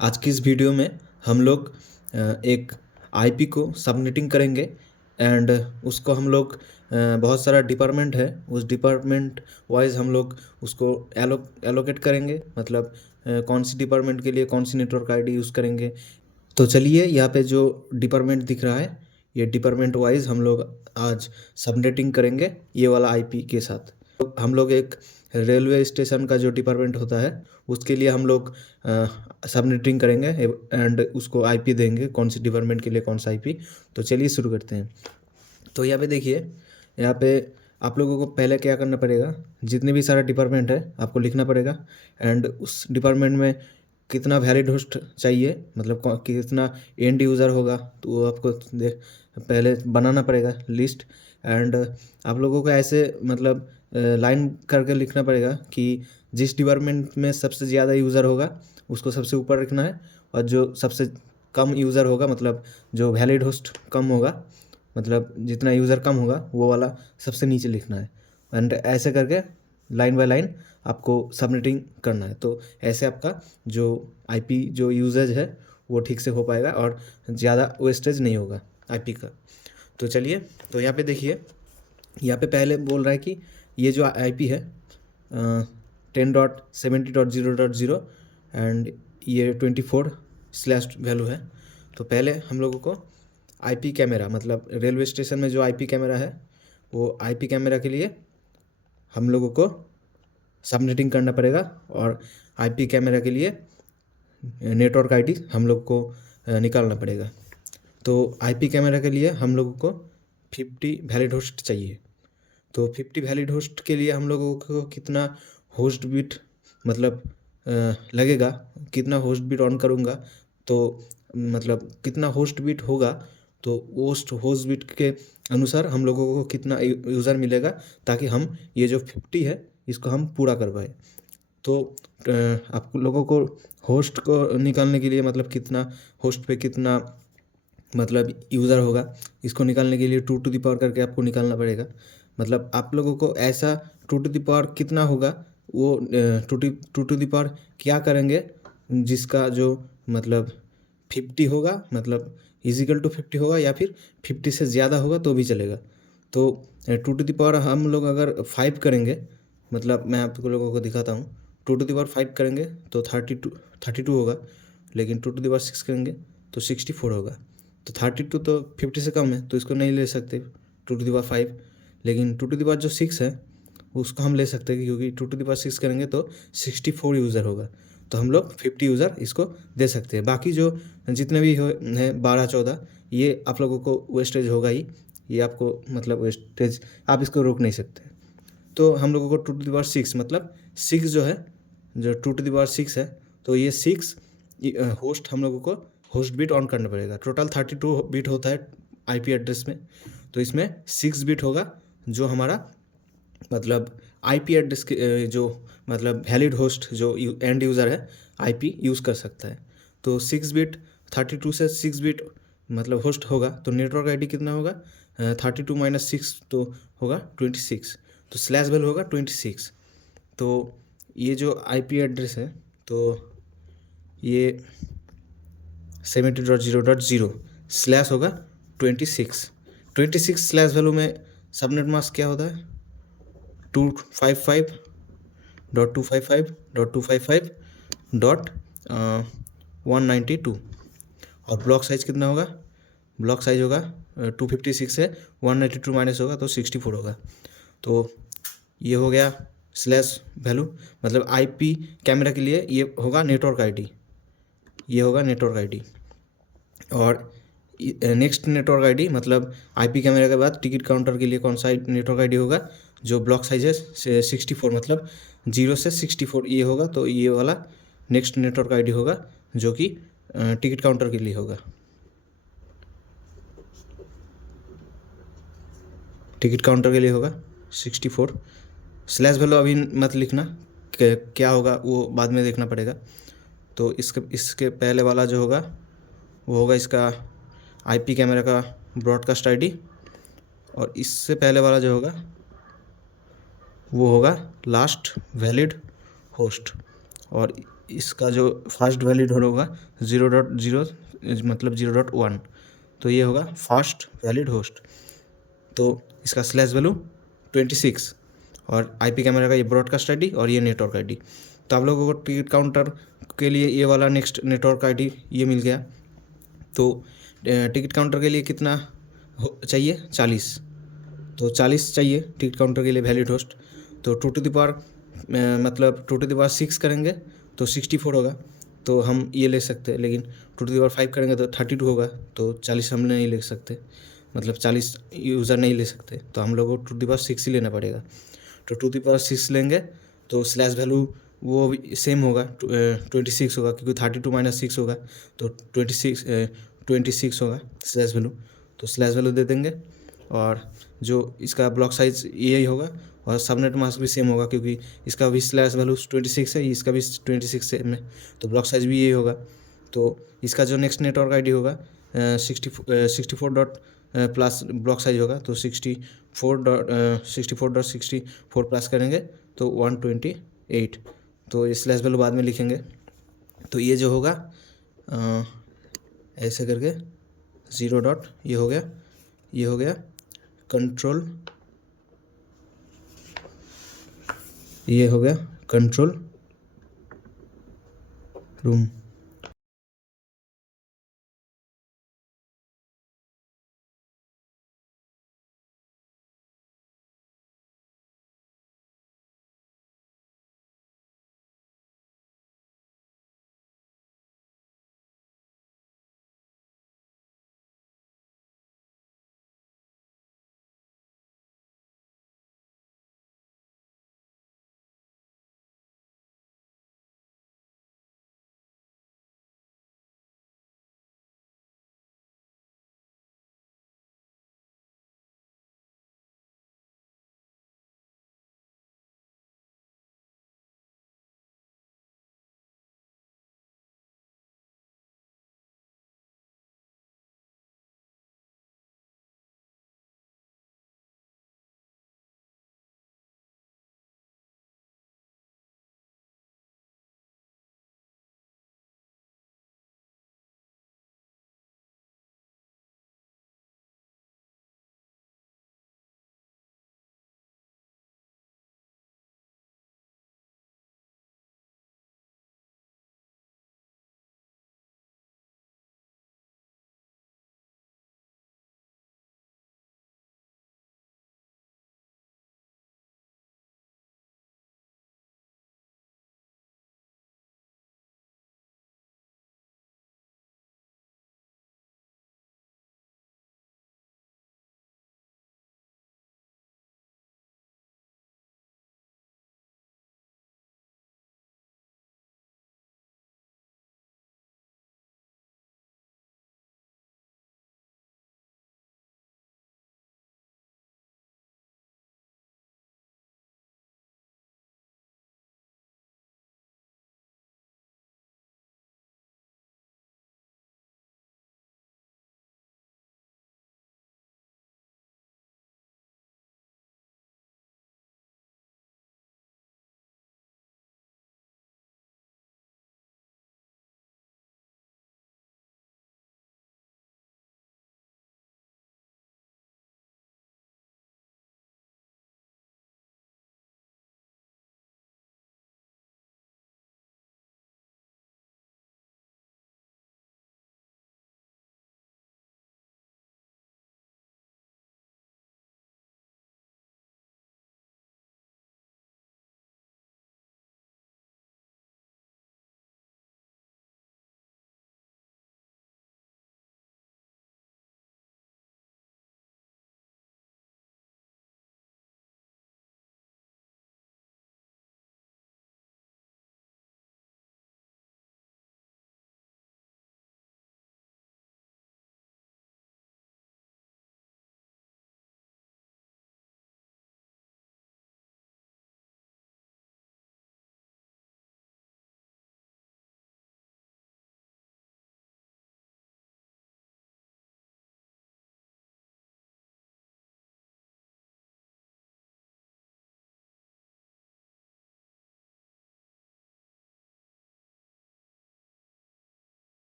आज की इस वीडियो में हम लोग एक आईपी को सबनेटिंग करेंगे एंड उसको हम लोग बहुत सारा डिपार्टमेंट है, उस डिपार्टमेंट वाइज हम लोग उसको एलोकेट करेंगे। मतलब कौन सी डिपार्टमेंट के लिए कौन सी नेटवर्क आईडी यूज़ करेंगे। तो चलिए, यहाँ पे जो डिपार्टमेंट दिख रहा है ये डिपार्टमेंट वाइज हम लोग आज सबनेटिंग करेंगे ये वाला आईपी के साथ। तो हम लोग एक रेलवे स्टेशन का जो डिपार्टमेंट होता है उसके लिए हम लोग सबनेटिंग करेंगे एंड उसको आईपी देंगे कौन सी डिपार्टमेंट के लिए कौन सा आईपी। तो चलिए शुरू करते हैं। तो यहाँ पे देखिए, यहाँ पे आप लोगों को पहले क्या करना पड़ेगा, जितने भी सारा डिपार्टमेंट है आपको लिखना पड़ेगा एंड उस डिपार्टमेंट में कितना वैलिड होस्ट चाहिए, मतलब कितना एंड यूज़र होगा, तो वो आपको पहले बनाना पड़ेगा लिस्ट। एंड आप लोगों को ऐसे मतलब लाइन करके लिखना पड़ेगा कि जिस डिपार्टमेंट में सबसे ज़्यादा यूज़र होगा उसको सबसे ऊपर रखना है, और जो सबसे कम यूज़र होगा, मतलब जो वैलिड होस्ट कम होगा, मतलब जितना यूज़र कम होगा वो वाला सबसे नीचे लिखना है। एंड ऐसे करके लाइन बाय लाइन आपको सबनेटिंग करना है। तो ऐसे आपका जो आईपी जो यूजेज है वो ठीक से हो पाएगा और ज़्यादा वेस्टेज नहीं होगा आईपी का। तो चलिए, तो यहाँ पे देखिए, यहाँ पे पहले बोल रहा है कि ये जो आईपी है 10.70.0.0 एंड ये 24/वैल्यू है। तो पहले हम लोगों को आईपी कैमरा, मतलब रेलवे स्टेशन में जो आईपी कैमरा है वो आईपी कैमरा के लिए हम लोगों को सबनेटिंग करना पड़ेगा, और आईपी कैमरा के लिए नेटवर्क आईडी हम लोग को निकालना पड़ेगा। तो आईपी कैमरा के लिए हम लोगों को 50 वैलिड होस्ट चाहिए। तो 50 वैलिड होस्ट के लिए हम लोगों को कितना होस्ट बिट मतलब लगेगा, कितना होस्ट बिट ऑन करूँगा, तो मतलब कितना होस्ट बिट होगा, तो होस्ट बिट के अनुसार हम लोगों को कितना यूज़र मिलेगा, ताकि हम ये जो 50 है इसको हम पूरा कर पाए। तो आप लोगों को होस्ट को निकालने के लिए, मतलब कितना होस्ट पे कितना मतलब यूज़र होगा, इसको निकालने के लिए 2 टू द पावर करके आपको निकालना पड़ेगा। मतलब आप लोगों को ऐसा 2 टू द पावर कितना होगा वो 2 टू द पावर क्या करेंगे, जिसका जो मतलब 50 होगा, मतलब इजिकल टू 50 होगा, या फिर 50 से ज़्यादा होगा तो भी चलेगा। तो 2 टू द पावर हम लोग अगर 5 करेंगे, मतलब मैं आप लोगों को दिखाता हूँ, 2 टू द पावर 5 करेंगे तो 32 होगा, लेकिन 2 टू द पावर 6 करेंगे तो 64 होगा। तो 32 तो 50 से कम है तो इसको नहीं ले सकते 2 टू द पावर 5, लेकिन 2 टू द पावर जो 6 है उसको हम ले सकते हैं, क्योंकि 2 टू द पावर 6 करेंगे तो 64 यूज़र होगा। तो हम लोग 50 यूज़र इसको दे सकते हैं। बाकी जो जितने भी हैं 12-14, ये आप लोगों को वेस्टेज होगा ही, ये आपको मतलब वेस्टेज आप इसको रोक नहीं सकते। तो हम लोगों को 2 टू द पावर 6 मतलब 6 जो है, जो 2 टू द पावर 6 है, तो ये 6 होस्ट हम लोगों को होस्ट बिट ऑन करना पड़ेगा। टोटल 32 बिट होता है आईपी एड्रेस में, तो इसमें 6 बिट होगा जो हमारा मतलब आईपी एड्रेस के जो मतलब वैलिड होस्ट जो एंड यूज़र है आईपी यूज़ कर सकता है। तो 6 बिट 32 से 6 बिट मतलब होस्ट होगा, तो नेटवर्क आईडी कितना होगा, 32 - 6 तो होगा 26, तो स्लैश वैल्यू होगा 26। तो ये जो आईपी एड्रेस है, तो ये 70.0.0 स्लैश होगा 26 स्लैश वैल्यू में सबनेट मास्क क्या होता है, 255.255.255.192, और ब्लॉक साइज़ कितना होगा, ब्लॉक साइज होगा 256 है, 192 माइनस होगा तो 64 होगा। तो ये हो गया स्लैश वैल्यू, मतलब आईपी कैमरा के लिए ये होगा नेटवर्क आईडी, ये होगा नेटवर्क आईडी। और नेक्स्ट नेटवर्क आईडी मतलब आईपी कैमरा के बाद टिकट काउंटर के लिए कौन सा नेटवर्क आईडी होगा, जो ब्लॉक साइज है 64, मतलब 0 से 64 ये होगा, तो ये वाला नेक्स्ट नेटवर्क आईडी होगा जो कि टिकट काउंटर के लिए होगा। टिकट काउंटर के लिए होगा 64। स्लैश वैल्यू अभी मत लिखना, क्या होगा वो बाद में देखना पड़ेगा। तो इसके पहले वाला जो होगा वो होगा इसका आईपी कैमरा का ब्रॉडकास्ट आईडी, और इससे पहले वाला जो होगा वो होगा लास्ट वैलिड होस्ट, और इसका जो फास्ट वैलिड होगा 0.0 मतलब 0.1, तो ये होगा फास्ट वैलिड होस्ट। तो इसका स्लैश वैल्यू 26 और आईपी कैमरा का ये ब्रॉडकास्ट आईडी और ये नेटवर्क आईडी। तो आप लोगों को टिकट काउंटर के लिए ये वाला नेक्स्ट नेटवर्क आईडी ये मिल गया। तो टिकट काउंटर के लिए कितना चाहिए 40, तो 40 चाहिए टिकट काउंटर के लिए वैलिड होस्ट। तो 2 टू द पावर मतलब 2 टू द पावर 6 करेंगे तो 64 होगा, तो हम ये ले सकते हैं। लेकिन 2 टू द पावर 5 करेंगे तो 32 होगा, तो 40 हम नहीं ले सकते, मतलब 40 यूज़र नहीं ले सकते, तो हम लोग को 2 टू द पावर 6 ही लेना पड़ेगा। तो 2 टू द पावर 6 लेंगे तो स्लैश वैल्यू वो सेम होगा 26 होगा, क्योंकि 32 माइनस 6 होगा तो 26 होगा स्लैश वैल्यू। तो स्लैश वैल्यू दे देंगे और जो इसका ब्लॉक साइज यही होगा और सबनेट मास्क भी सेम होगा, क्योंकि इसका भी स्लैश वैल्यू 26 है, इसका भी 26 सेम है, तो ब्लॉक साइज भी यही होगा। तो इसका जो नेक्स्ट नेटवर्क आईडी होगा 64 डॉट प्लस ब्लॉक साइज होगा, तो 64.64 प्लस करेंगे तो 128। तो ये स्लैश वैल्यू बाद में लिखेंगे। तो ये जो होगा ऐसे करके 0 डॉट ये हो गया कंट्रोल, ये हो गया कंट्रोल रूम।